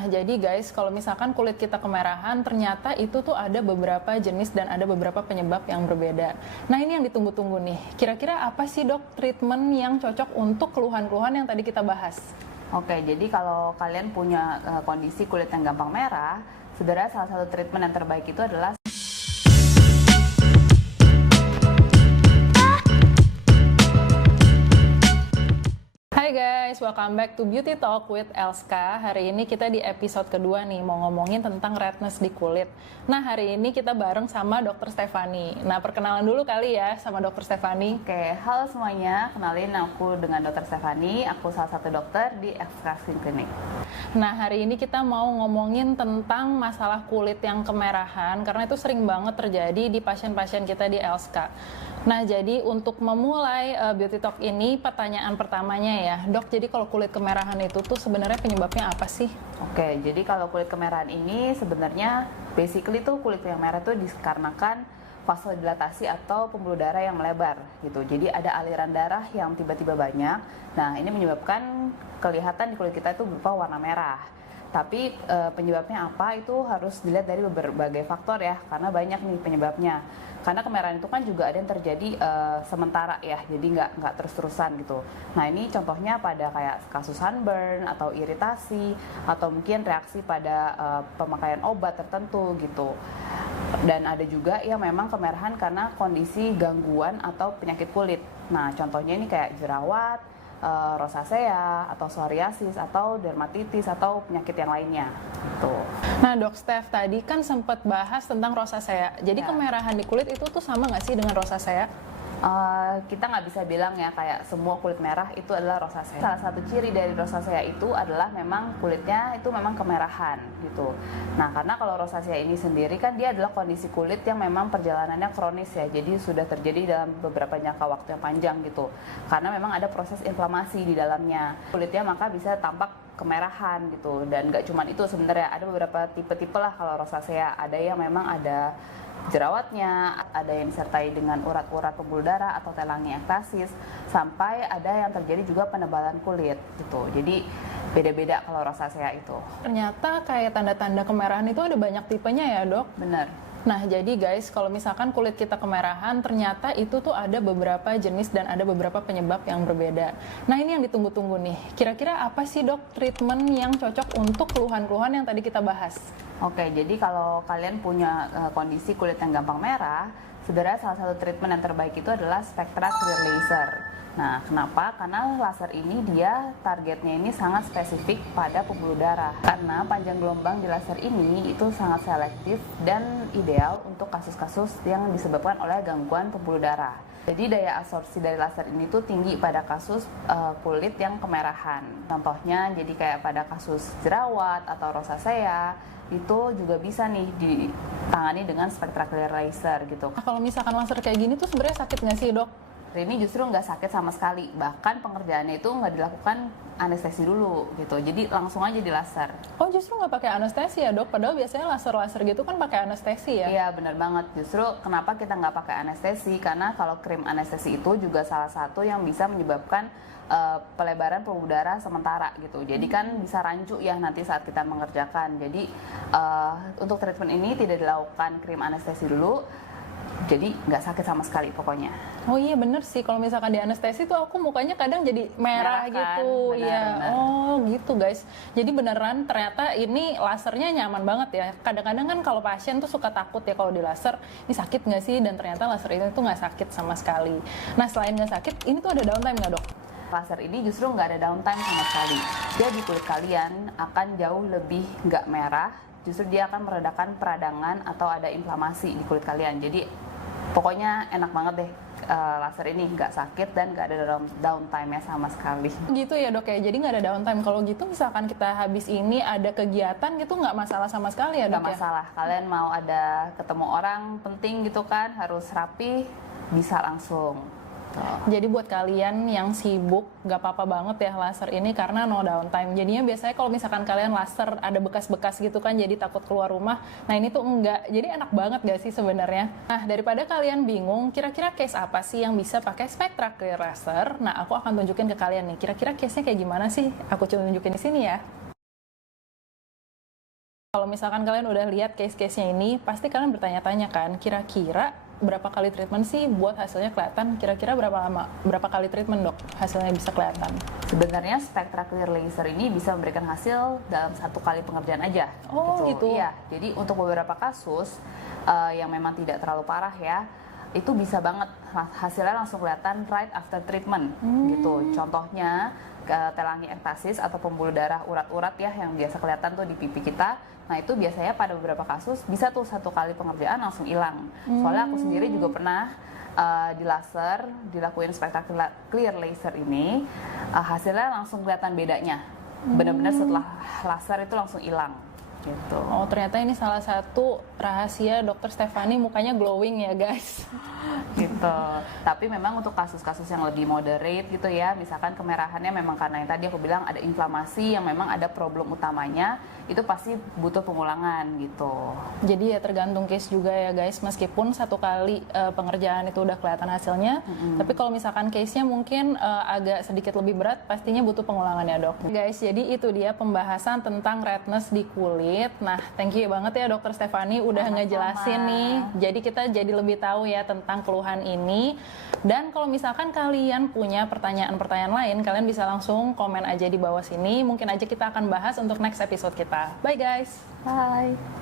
Nah, jadi guys, kalau misalkan kulit kita kemerahan, ternyata itu tuh ada beberapa jenis dan ada beberapa penyebab yang berbeda. Nah, ini yang ditunggu-tunggu nih. Kira-kira apa sih dok treatment yang cocok untuk keluhan-keluhan yang tadi kita bahas? Oke, jadi kalau kalian punya kondisi kulit yang gampang merah, sebenarnya salah satu treatment yang terbaik itu adalah Hai guys, welcome back to Beauty Talk with Elska. Hari ini kita di episode kedua nih, mau ngomongin tentang redness di kulit. Nah, hari ini kita bareng sama Dr. Stephanie. Nah, perkenalan dulu kali ya sama Dr. Stephanie. Oke, halo semuanya, kenalin aku dengan Dr. Stephanie, aku salah satu dokter di Elska Skin Clinic. Nah, hari ini kita mau ngomongin tentang masalah kulit yang kemerahan, karena itu sering banget terjadi di pasien-pasien kita di Elska. Nah, jadi untuk memulai Beauty Talk ini, pertanyaan pertamanya ya, dok, jadi kalau kulit kemerahan itu tuh sebenarnya penyebabnya apa sih? Oke, jadi kalau kulit kemerahan ini sebenarnya basically tuh kulit yang merah itu dikarenakan vasodilatasi atau pembuluh darah yang melebar gitu. Jadi ada aliran darah yang tiba-tiba banyak. Nah, ini menyebabkan kelihatan di kulit kita itu berupa warna merah. Tapi penyebabnya apa itu harus dilihat dari berbagai faktor ya, karena banyak nih penyebabnya. Karena kemerahan itu kan juga ada yang terjadi sementara ya, jadi nggak terus-terusan gitu. Nah, ini contohnya pada kayak kasus sunburn atau iritasi atau mungkin reaksi pada pemakaian obat tertentu gitu. Dan ada juga yang memang kemerahan karena kondisi gangguan atau penyakit kulit. Nah, contohnya ini kayak jerawat, rosacea atau psoriasis atau dermatitis atau penyakit yang lainnya gitu. Nah, Dok Steph tadi kan sempat bahas tentang rosacea. Jadi kemerahan di kulit itu tuh sama nggak sih dengan rosacea? Kita nggak bisa bilang ya kayak semua kulit merah itu adalah rosacea. Salah satu ciri dari rosacea itu adalah memang kulitnya itu memang kemerahan gitu. Nah, karena kalau rosacea ini sendiri kan dia adalah kondisi kulit yang memang perjalanannya kronis ya. Jadi sudah terjadi dalam beberapa jangka waktu yang panjang gitu. Karena memang ada proses inflamasi di dalamnya. Kulitnya maka bisa tampak kemerahan gitu. Dan nggak cuma itu sebenarnya, ada beberapa tipe-tipe lah kalau rosacea. Ada yang memang ada jerawatnya, ada yang disertai dengan urat-urat pembuluh darah atau telangiektasis, sampai ada yang terjadi juga penebalan kulit gitu. Jadi beda-beda kalau rosacea itu. Ternyata kayak tanda-tanda kemerahan itu ada banyak tipenya ya, Dok? Bener. Nah, jadi guys, kalau misalkan kulit kita kemerahan, ternyata itu tuh ada beberapa jenis dan ada beberapa penyebab yang berbeda. Nah, ini yang ditunggu-tunggu nih. Kira-kira apa sih dok treatment yang cocok untuk keluhan-keluhan yang tadi kita bahas? Oke, jadi kalau kalian punya kondisi kulit yang gampang merah, sebenarnya salah satu treatment yang terbaik itu adalah Spectra Clear Laser. Nah, kenapa? Karena laser ini dia targetnya ini sangat spesifik pada pembuluh darah. Karena panjang gelombang di laser ini itu sangat selektif dan ideal untuk kasus-kasus yang disebabkan oleh gangguan pembuluh darah. Jadi daya absorpsi dari laser ini tuh tinggi pada kasus kulit yang kemerahan. Contohnya jadi kayak pada kasus jerawat atau rosacea, itu juga bisa nih ditangani dengan Spectra Clear Laser gitu. Nah, kalau misalkan laser kayak gini tuh sebenarnya sakit nggak sih dok? Ini justru nggak sakit sama sekali, bahkan pengerjaannya itu nggak dilakukan anestesi dulu gitu, jadi langsung aja di laser. Oh, justru nggak pakai anestesi ya dok? Padahal biasanya laser-laser gitu kan pakai anestesi ya? Iya, benar banget. Justru kenapa kita nggak pakai anestesi, karena kalau krim anestesi itu juga salah satu yang bisa menyebabkan pelebaran pembuluh darah sementara gitu. Jadi kan bisa rancu ya nanti saat kita mengerjakan. Jadi untuk treatment ini tidak dilakukan krim anestesi dulu. Jadi nggak sakit sama sekali pokoknya. Oh iya bener sih, kalau misalkan di anestesi tuh aku mukanya kadang jadi merah Kan? gitu. Iya. Benar. Oh gitu guys. Jadi beneran ternyata ini lasernya nyaman banget ya. Kadang-kadang kan kalau pasien tuh suka takut ya kalau di laser, ini sakit nggak sih? Dan ternyata laser ini tuh nggak sakit sama sekali. Nah selain nggak sakit, ini tuh ada downtime nggak dok? Laser ini justru nggak ada downtime sama sekali. Dia di kulit kalian akan jauh lebih nggak merah. Justru dia akan meredakan peradangan atau ada inflamasi di kulit kalian. Jadi pokoknya enak banget deh, laser ini nggak sakit dan nggak ada downtime-nya sama sekali. Gitu ya dok ya, jadi nggak ada downtime. Kalau gitu misalkan kita habis ini ada kegiatan gitu nggak masalah sama sekali ya dok? Nggak masalah, kalian mau ada ketemu orang penting gitu kan, harus rapi, bisa langsung. Jadi buat kalian yang sibuk, gak apa-apa banget ya laser ini karena no downtime. Jadinya biasanya kalau misalkan kalian laser ada bekas-bekas gitu kan, jadi takut keluar rumah. Nah ini tuh enggak, jadi enak banget gak sih sebenarnya? Nah daripada kalian bingung, kira-kira case apa sih yang bisa pakai Spectra Clear Laser? Nah aku akan tunjukin ke kalian nih, kira-kira case-nya kayak gimana sih? Aku coba tunjukin di sini ya. Kalau misalkan kalian udah lihat case-case-nya ini, pasti kalian bertanya-tanya kan, kira-kira berapa kali treatment sih buat hasilnya kelihatan? Kira-kira berapa lama? Berapa kali treatment, Dok, hasilnya bisa kelihatan? Sebenarnya Spectra Clear Laser ini bisa memberikan hasil dalam 1 kali pengerjaan aja. Oh, gitu. Iya, jadi untuk beberapa kasus yang memang tidak terlalu parah ya, itu bisa banget hasilnya langsung kelihatan right after treatment gitu. Contohnya telangi ektasis atau pembuluh darah urat-urat ya yang biasa kelihatan tuh di pipi kita. Nah itu biasanya pada beberapa kasus bisa tuh 1 kali pengerjaan langsung hilang. Soalnya aku sendiri juga pernah di laser, dilakuin Spectra Clear Laser ini, hasilnya langsung kelihatan bedanya. Benar-benar setelah laser itu langsung hilang. Gitu. Oh, ternyata ini salah satu rahasia Dokter Stefani, mukanya glowing ya guys. Gitu. Tapi memang untuk kasus-kasus yang lebih moderate gitu ya, misalkan kemerahannya memang karena yang tadi aku bilang ada inflamasi yang memang ada problem utamanya, itu pasti butuh pengulangan gitu. Jadi ya tergantung case juga ya guys, meskipun 1 kali pengerjaan itu udah kelihatan hasilnya, tapi kalau misalkan case-nya mungkin agak sedikit lebih berat, pastinya butuh pengulangan ya dok. Guys, jadi itu dia pembahasan tentang redness di kulit. Nah, thank you banget ya Dokter Stefani udah ngejelasin nih. Jadi kita jadi lebih tahu ya tentang keluhan ini. Dan kalau misalkan kalian punya pertanyaan-pertanyaan lain, kalian bisa langsung komen aja di bawah sini. Mungkin aja kita akan bahas untuk next episode kita. Bye guys. Bye.